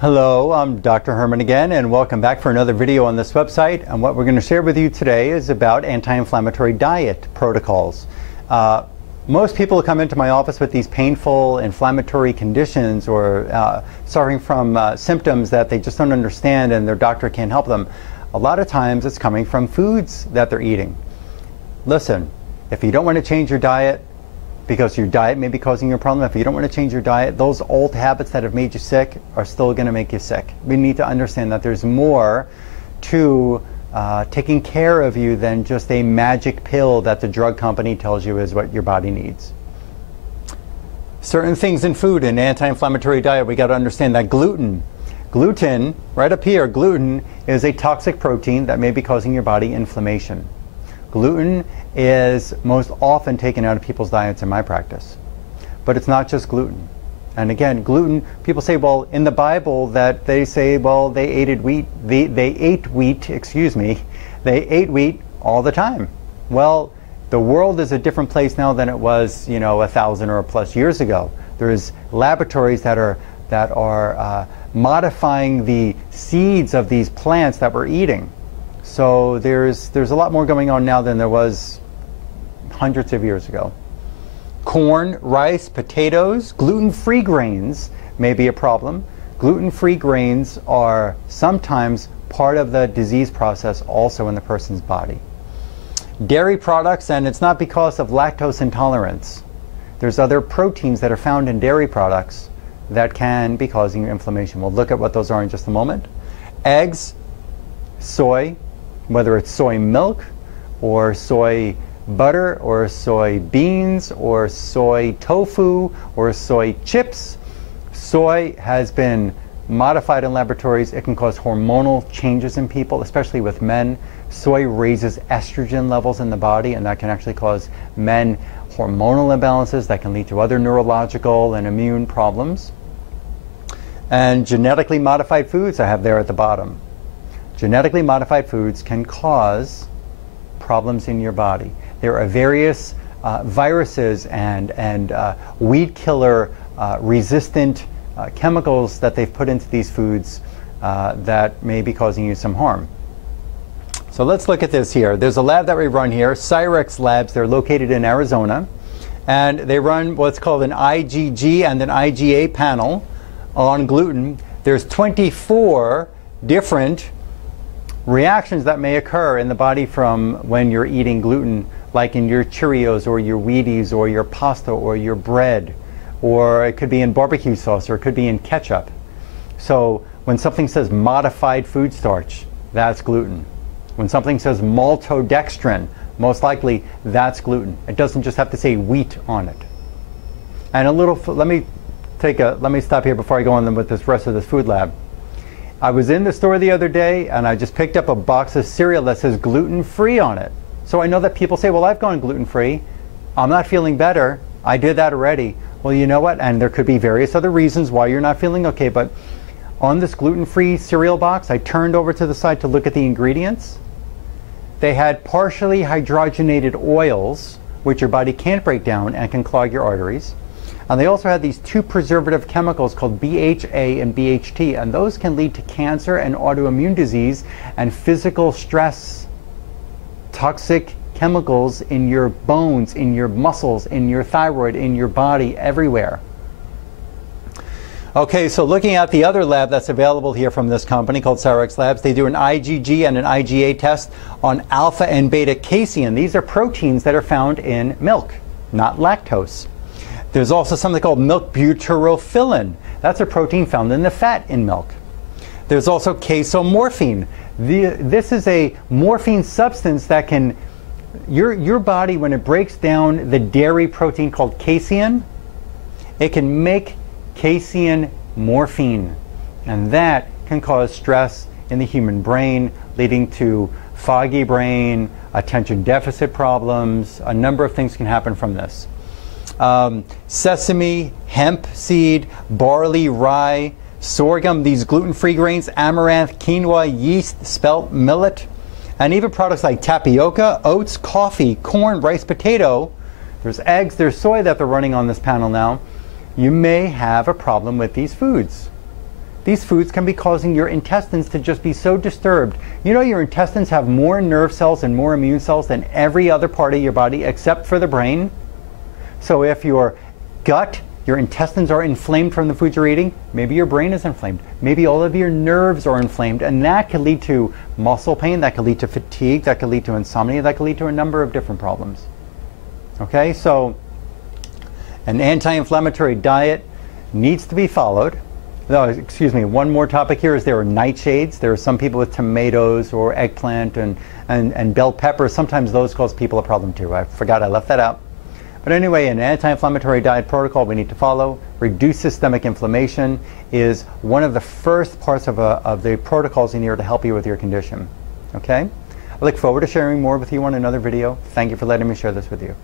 Hello, I'm Dr. Herman again, and welcome back for another video on this website. And what we're going to share with you today is about anti-inflammatory diet protocols. Most people come into my office with these painful inflammatory conditions or suffering from symptoms that they just don't understand and their doctor can't help them. A lot of times it's coming from foods that they're eating. Listen, if you don't want to change your diet, because your diet may be causing you a problem, if you don't want to change your diet, those old habits that have made you sick are still going to make you sick. We need to understand that there's more to taking care of you than just a magic pill that the drug company tells you is what your body needs. Certain things in food, in anti-inflammatory diet, we got to understand that gluten, right up here, gluten is a toxic protein that may be causing your body inflammation. Gluten is most often taken out of people's diets in my practice. But it's not just gluten. And again, gluten, people say, well, in the Bible that they say, well, they ate wheat all the time. Well, the world is a different place now than it was, 1,000 or plus years ago. There's laboratories that are modifying the seeds of these plants that we're eating. So there's a lot more going on now than there was hundreds of years ago. Corn, rice, potatoes, gluten-free grains may be a problem. Gluten-free grains are sometimes part of the disease process also in the person's body. Dairy products, and it's not because of lactose intolerance. There's other proteins that are found in dairy products that can be causing inflammation. We'll look at what those are in just a moment. Eggs, soy, whether it's soy milk or soy butter or soy beans or soy tofu or soy chips. Soy has been modified in laboratories. It can cause hormonal changes in people, especially with men. Soy raises estrogen levels in the body, and that can actually cause men hormonal imbalances that can lead to other neurological and immune problems. And genetically modified foods I have there at the bottom. Genetically modified foods can cause problems in your body. There are various viruses and weed killer resistant chemicals that they've put into these foods that may be causing you some harm. So let's look at this here. There's a lab that we run here, Cyrex Labs. They're located in Arizona, and they run what's called an IgG and an IgA panel on gluten. There's 24 different reactions that may occur in the body from when you're eating gluten, like in your Cheerios or your Wheaties or your pasta or your bread, or it could be in barbecue sauce or it could be in ketchup. So when something says modified food starch, that's gluten. When something says maltodextrin, most likely that's gluten. It doesn't just have to say wheat on it. And let me stop here before I go on with this rest of this food lab. I was in the store the other day and I just picked up a box of cereal that says gluten-free on it. So I know that people say, well, I've gone gluten-free. I'm not feeling better. I did that already. Well, you know what? And there could be various other reasons why you're not feeling okay. But on this gluten-free cereal box, I turned over to the side to look at the ingredients. They had partially hydrogenated oils, which your body can't break down and can clog your arteries. And they also had these two preservative chemicals called BHA and BHT, and those can lead to cancer and autoimmune disease and physical stress. Toxic chemicals in your bones, in your muscles, in your thyroid, in your body, everywhere. Okay, so looking at the other lab that's available here from this company called Cyrex Labs, they do an IgG and an IgA test on alpha and beta casein. These are proteins that are found in milk, not lactose. There's also something called milk butyrophilin. That's a protein found in the fat in milk. There's also casomorphine. This is a morphine substance that can, your body, when it breaks down the dairy protein called casein, it can make casein morphine. And that can cause stress in the human brain, leading to foggy brain, attention deficit problems. A number of things can happen from this. Sesame, hemp seed, barley, rye, sorghum, these gluten-free grains, amaranth, quinoa, yeast, spelt, millet, and even products like tapioca, oats, coffee, corn, rice, potato. There's eggs, there's soy that they're running on this panel now. You may have a problem with these foods. these foods can be causing your intestines to just be so disturbed. You know, your intestines have more nerve cells and more immune cells than every other part of your body except for the brain. So if your gut, your intestines are inflamed from the foods you're eating, maybe your brain is inflamed. Maybe all of your nerves are inflamed, and that could lead to muscle pain, that could lead to fatigue, that could lead to insomnia, that could lead to a number of different problems. Okay, so an anti-inflammatory diet needs to be followed. No, excuse me, one more topic here is there are nightshades. There are some people with tomatoes or eggplant and bell pepper. Sometimes those cause people a problem too. I forgot I left that out. But anyway, an anti-inflammatory diet protocol we need to follow. Reduce systemic inflammation is one of the first parts of the protocols in here to help you with your condition. Okay? I look forward to sharing more with you on another video. Thank you for letting me share this with you.